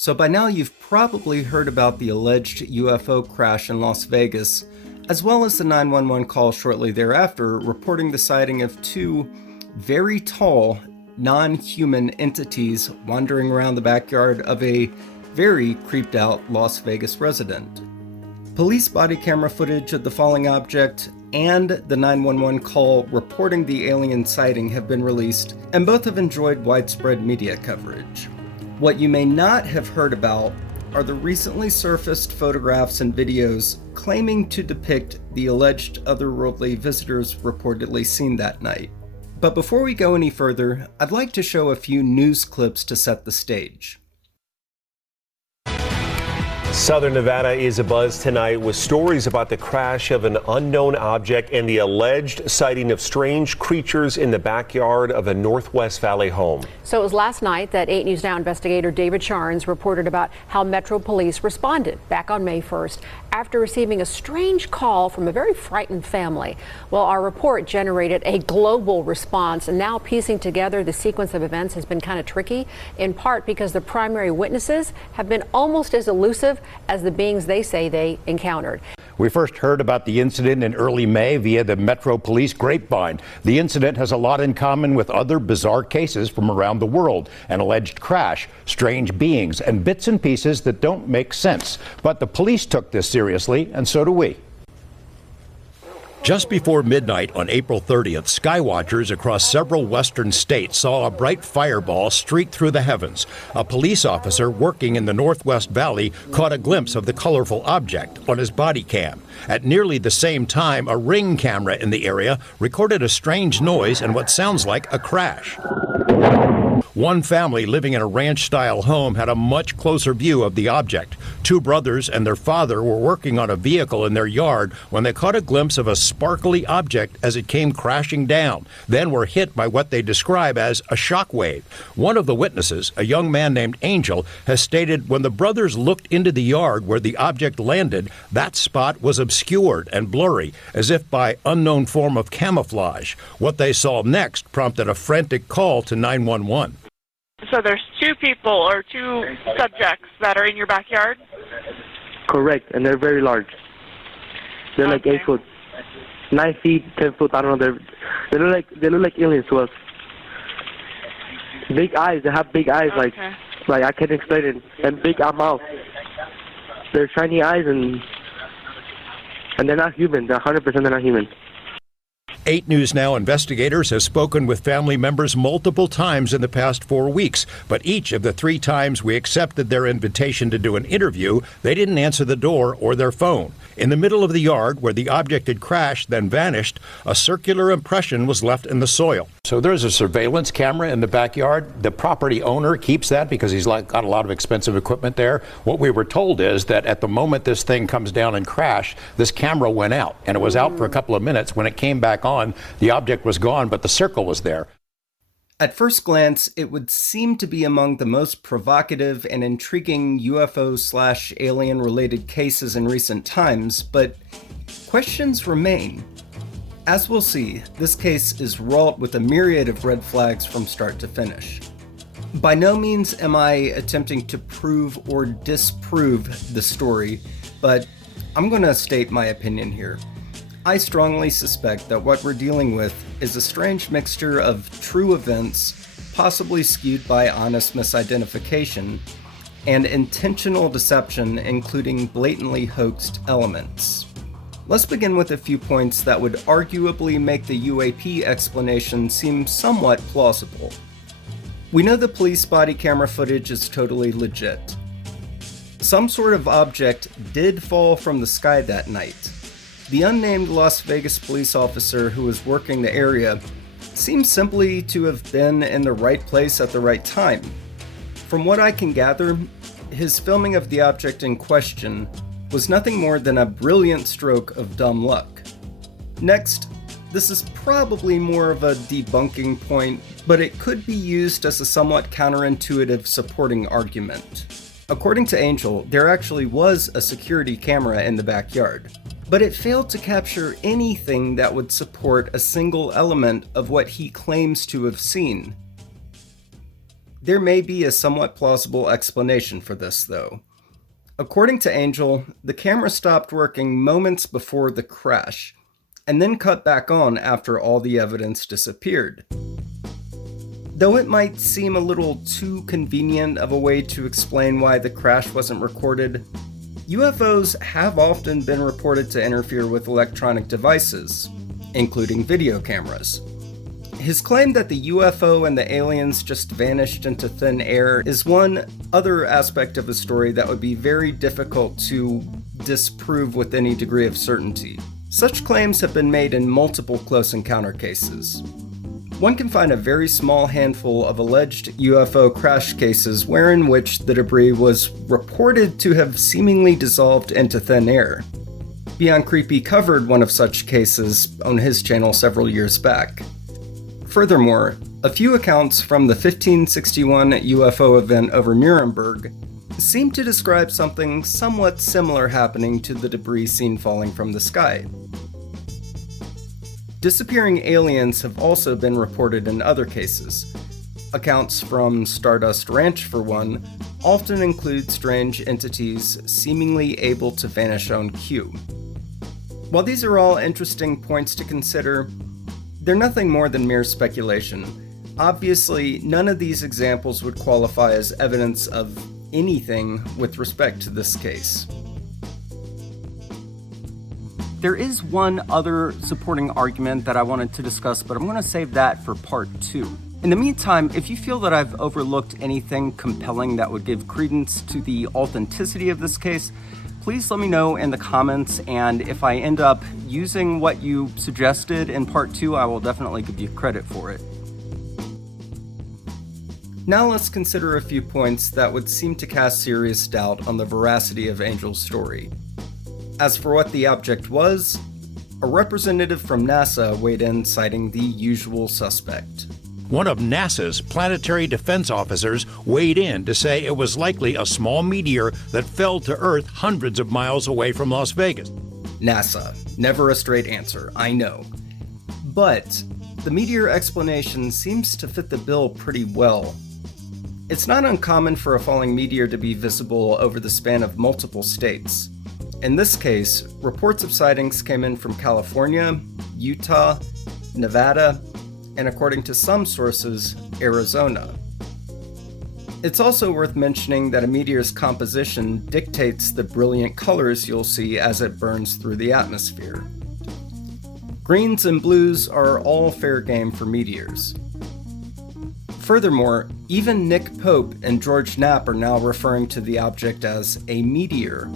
So by now you've probably heard about the alleged UFO crash in Las Vegas, as well as the 911 call shortly thereafter reporting the sighting of two very tall, non-human entities wandering around the backyard of a very creeped out Las Vegas resident. Police body camera footage of the falling object and the 911 call reporting the alien sighting have been released, and both have enjoyed widespread media coverage. What you may not have heard about are the recently surfaced photographs and videos claiming to depict the alleged otherworldly visitors reportedly seen that night. But before we go any further, I'd like to show a few news clips to set the stage. Southern Nevada is abuzz tonight with stories about the crash of an unknown object and the alleged sighting of strange creatures in the backyard of a Northwest Valley home. So it was last night that 8 News Now investigator David Charnes reported about how Metro Police responded back on May 1st after receiving a strange call from a very frightened family. Well, our report generated a global response, and now piecing together the sequence of events has been kind of tricky, in part because the primary witnesses have been almost as elusive as the beings they say they encountered. We first heard about the incident in early May via the Metro Police grapevine. The incident has a lot in common with other bizarre cases from around the world: an alleged crash, strange beings, and bits and pieces that don't make sense. But the police took this seriously, and so do we. Just before midnight on April 30th, skywatchers across several western states saw a bright fireball streak through the heavens. A police officer working in the Northwest Valley caught a glimpse of the colorful object on his body cam. At nearly the same time, a Ring camera in the area recorded a strange noise and what sounds like a crash. One family living in a ranch-style home had a much closer view of the object. Two brothers and their father were working on a vehicle in their yard when they caught a glimpse of a sparkly object as it came crashing down, then were hit by what they describe as a shock wave. One of the witnesses, a young man named Angel, has stated when the brothers looked into the yard where the object landed, that spot was obscured and blurry, as if by unknown form of camouflage. What they saw next prompted a frantic call to 911. So there's two people or two subjects that are in your backyard? Correct, and they're very large. They're like 8 foot, 9 feet, 10 foot. I don't know. They look like aliens to us. Big eyes. They have big eyes, like I can't explain it. And big mouth. They're shiny eyes, and they're not human. They're 100% they're not human. 8 News Now investigators have spoken with family members multiple times in the past 4 weeks, but each of the 3 times we accepted their invitation to do an interview, they didn't answer the door or their phone. In the middle of the yard where the object had crashed, then vanished, a circular impression was left in the soil. So there's a surveillance camera in the backyard. The property owner keeps that because he's got a lot of expensive equipment there. What we were told is that at the moment this thing comes down and crashed, this camera went out, and it was out for a couple of minutes. When it came back on, the object was gone, but the circle was there. At first glance, it would seem to be among the most provocative and intriguing UFO/alien-related cases in recent times, but questions remain. As we'll see, this case is wrought with a myriad of red flags from start to finish. By no means am I attempting to prove or disprove the story, but I'm going to state my opinion here. I strongly suspect that what we're dealing with is a strange mixture of true events, possibly skewed by honest misidentification, and intentional deception, including blatantly hoaxed elements. Let's begin with a few points that would arguably make the UAP explanation seem somewhat plausible. We know the police body camera footage is totally legit. Some sort of object did fall from the sky that night. The unnamed Las Vegas police officer who was working the area seems simply to have been in the right place at the right time. From what I can gather, his filming of the object in question was nothing more than a brilliant stroke of dumb luck. Next, this is probably more of a debunking point, but it could be used as a somewhat counterintuitive supporting argument. According to Angel, there actually was a security camera in the backyard, but it failed to capture anything that would support a single element of what he claims to have seen. There may be a somewhat plausible explanation for this, though. According to Angel, the camera stopped working moments before the crash, and then cut back on after all the evidence disappeared. Though it might seem a little too convenient of a way to explain why the crash wasn't recorded, UFOs have often been reported to interfere with electronic devices, including video cameras. His claim that the UFO and the aliens just vanished into thin air is one other aspect of the story that would be very difficult to disprove with any degree of certainty. Such claims have been made in multiple close encounter cases. One can find a very small handful of alleged UFO crash cases wherein which the debris was reported to have seemingly dissolved into thin air. Beyond Creepy covered one of such cases on his channel several years back. Furthermore, a few accounts from the 1561 UFO event over Nuremberg seem to describe something somewhat similar happening to the debris seen falling from the sky. Disappearing aliens have also been reported in other cases. Accounts from Stardust Ranch, for one, often include strange entities seemingly able to vanish on cue. While these are all interesting points to consider, they're nothing more than mere speculation. Obviously, none of these examples would qualify as evidence of anything with respect to this case. There is one other supporting argument that I wanted to discuss, but I'm going to save that for part 2. In the meantime, if you feel that I've overlooked anything compelling that would give credence to the authenticity of this case, please let me know in the comments, and if I end up using what you suggested in part 2, I will definitely give you credit for it. Now let's consider a few points that would seem to cast serious doubt on the veracity of Angel's story. As for what the object was, a representative from NASA weighed in citing the usual suspect. One of NASA's planetary defense officers weighed in to say it was likely a small meteor that fell to Earth hundreds of miles away from Las Vegas. NASA. Never a straight answer, I know. But the meteor explanation seems to fit the bill pretty well. It's not uncommon for a falling meteor to be visible over the span of multiple states. In this case, reports of sightings came in from California, Utah, Nevada, and according to some sources, Arizona. It's also worth mentioning that a meteor's composition dictates the brilliant colors you'll see as it burns through the atmosphere. Greens and blues are all fair game for meteors. Furthermore, even Nick Pope and George Knapp are now referring to the object as a meteor.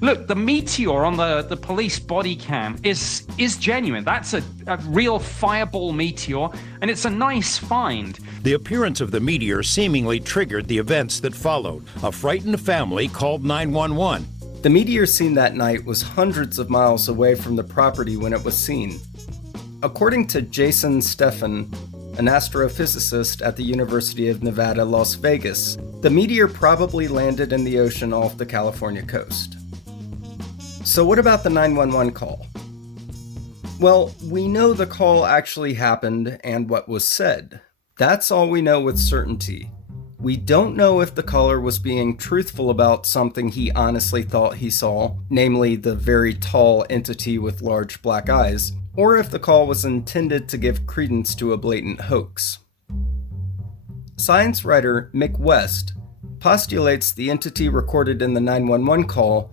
Look, the meteor on the police body cam is genuine. That's a real fireball meteor, and it's a nice find. The appearance of the meteor seemingly triggered the events that followed. A frightened family called 911. The meteor seen that night was hundreds of miles away from the property when it was seen. According to Jason Steffen, an astrophysicist at the University of Nevada, Las Vegas, the meteor probably landed in the ocean off the California coast. So what about the 911 call? Well, we know the call actually happened and what was said. That's all we know with certainty. We don't know if the caller was being truthful about something he honestly thought he saw, namely the very tall entity with large black eyes, or if the call was intended to give credence to a blatant hoax. Science writer Mick West postulates the entity recorded in the 911 call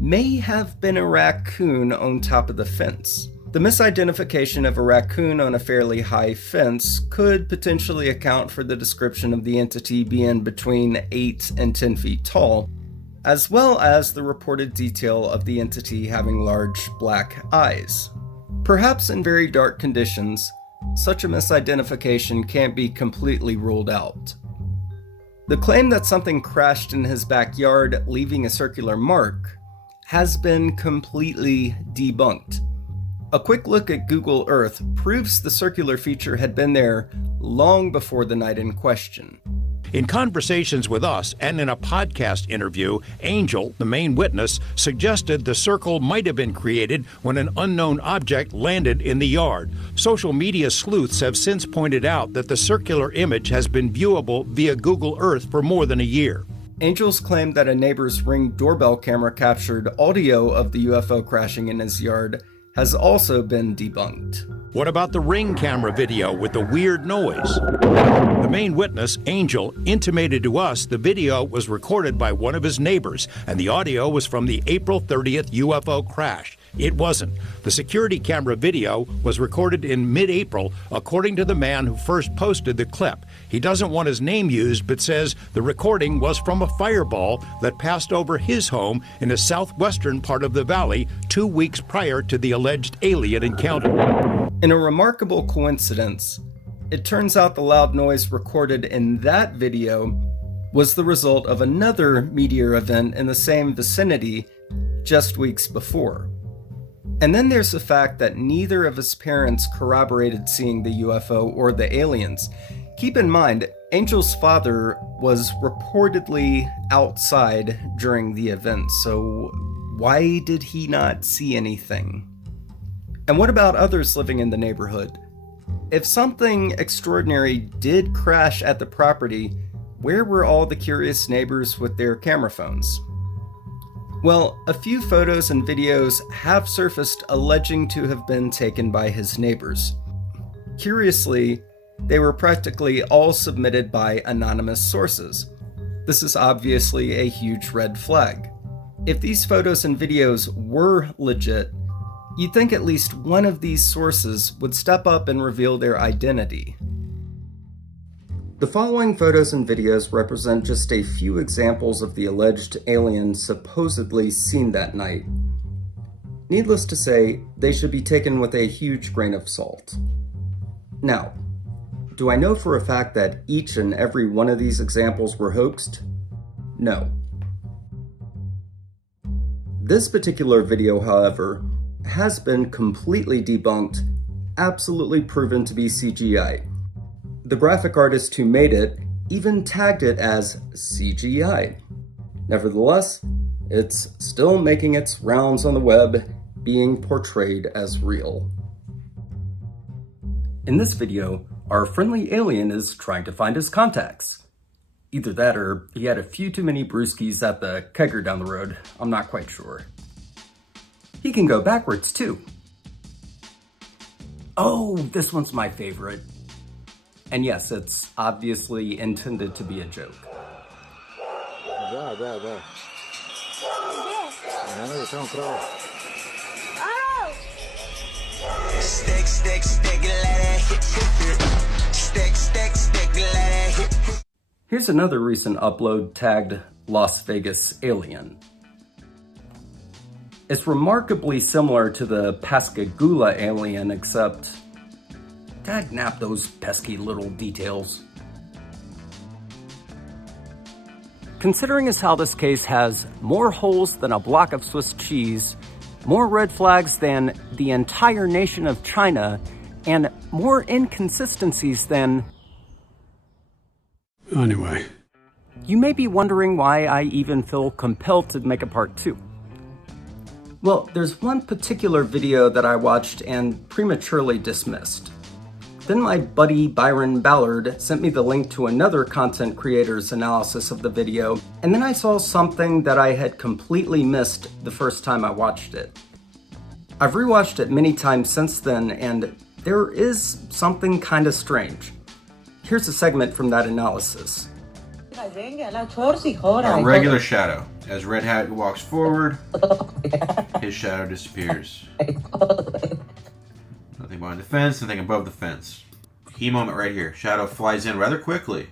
may have been a raccoon on top of the fence. The misidentification of a raccoon on a fairly high fence could potentially account for the description of the entity being between 8 and 10 feet tall, as well as the reported detail of the entity having large black eyes. Perhaps in very dark conditions, such a misidentification can't be completely ruled out. The claim that something crashed in his backyard, leaving a circular mark, has been completely debunked. A quick look at Google Earth proves the circular feature had been there long before the night in question. In conversations with us and in a podcast interview, Angel, the main witness, suggested the circle might have been created when an unknown object landed in the yard. Social media sleuths have since pointed out that the circular image has been viewable via Google Earth for more than a year. Angel's claim that a neighbor's Ring doorbell camera captured audio of the UFO crashing in his yard has also been debunked. What about the Ring camera video with the weird noise? The main witness, Angel, intimated to us the video was recorded by one of his neighbors, and the audio was from the April 30th UFO crash. It wasn't. The security camera video was recorded in mid-April, according to the man who first posted the clip. He doesn't want his name used, but says the recording was from a fireball that passed over his home in the southwestern part of the valley 2 weeks prior to the alleged alien encounter. In a remarkable coincidence, it turns out the loud noise recorded in that video was the result of another meteor event in the same vicinity just weeks before. And then there's the fact that neither of his parents corroborated seeing the UFO or the aliens. Keep in mind, Angel's father was reportedly outside during the event, so why did he not see anything? And what about others living in the neighborhood? If something extraordinary did crash at the property, where were all the curious neighbors with their camera phones? Well, a few photos and videos have surfaced alleging to have been taken by his neighbors. Curiously, they were practically all submitted by anonymous sources. This is obviously a huge red flag. If these photos and videos were legit, you'd think at least one of these sources would step up and reveal their identity. The following photos and videos represent just a few examples of the alleged aliens supposedly seen that night. Needless to say, they should be taken with a huge grain of salt. Now, do I know for a fact that each and every one of these examples were hoaxed? No. This particular video, however, has been completely debunked, absolutely proven to be CGI. The graphic artist who made it even tagged it as CGI. Nevertheless, it's still making its rounds on the web, being portrayed as real. In this video, our friendly alien is trying to find his contacts. Either that or he had a few too many brewskis at the kegger down the road, I'm not quite sure. He can go backwards too. Oh, this one's my favorite. And yes, it's obviously intended to be a joke. Here's another recent upload tagged Las Vegas Alien. It's remarkably similar to the Pascagoula alien, except KNAPP those pesky little details. Considering as how this case has more holes than a block of Swiss cheese, more red flags than the entire nation of China, and more inconsistencies than... Anyway. You may be wondering why I even feel compelled to make a part 2. Well, there's one particular video that I watched and prematurely dismissed. Then my buddy Byron Ballard sent me the link to another content creator's analysis of the video, and then I saw something that I had completely missed the first time I watched it. I've rewatched it many times since then, and there is something kinda strange. Here's a segment from that analysis. A regular shadow. As Red Hat walks forward, his shadow disappears. Nothing behind the fence, nothing above the fence. Key moment right here. Shadow flies in rather quickly.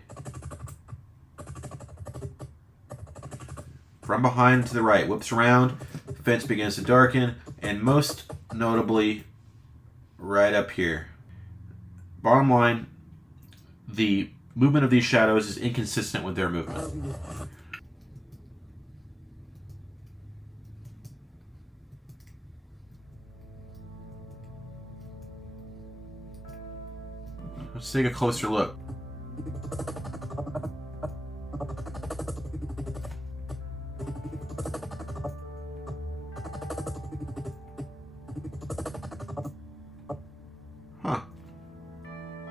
From behind to the right, whips around, fence begins to darken, and most notably, right up here. Bottom line, the movement of these shadows is inconsistent with their movement. Let's take a closer look.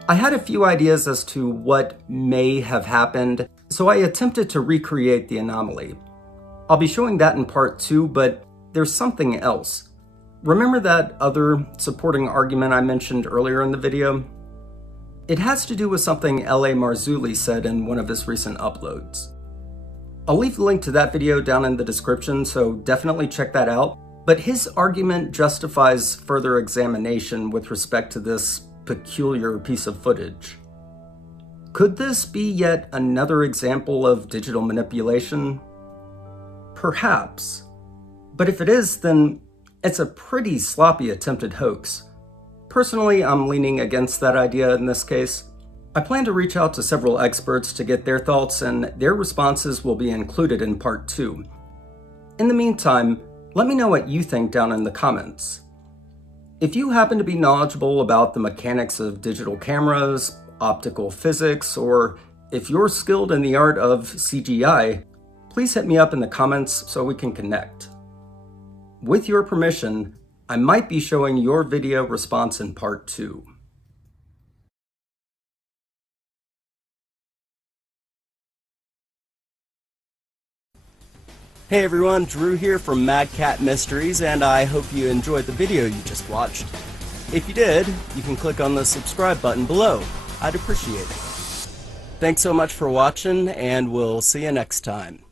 I had a few ideas as to what may have happened, so I attempted to recreate the anomaly. I'll be showing that in part 2, but there's something else. Remember that other supporting argument I mentioned earlier in the video? It has to do with something L.A. Marzulli said in one of his recent uploads. I'll leave the link to that video down in the description, so definitely check that out. But his argument justifies further examination with respect to this peculiar piece of footage. Could this be yet another example of digital manipulation? Perhaps. But if it is, then it's a pretty sloppy attempted hoax. Personally, I'm leaning against that idea in this case. I plan to reach out to several experts to get their thoughts, and their responses will be included in part 2. In the meantime, let me know what you think down in the comments. If you happen to be knowledgeable about the mechanics of digital cameras, optical physics, or if you're skilled in the art of CGI, please hit me up in the comments so we can connect. With your permission, I might be showing your video response in part 2. Hey everyone, Drew here from Mad Cat Mysteries, and I hope you enjoyed the video you just watched. If you did, you can click on the subscribe button below. I'd appreciate it. Thanks so much for watching, and we'll see you next time.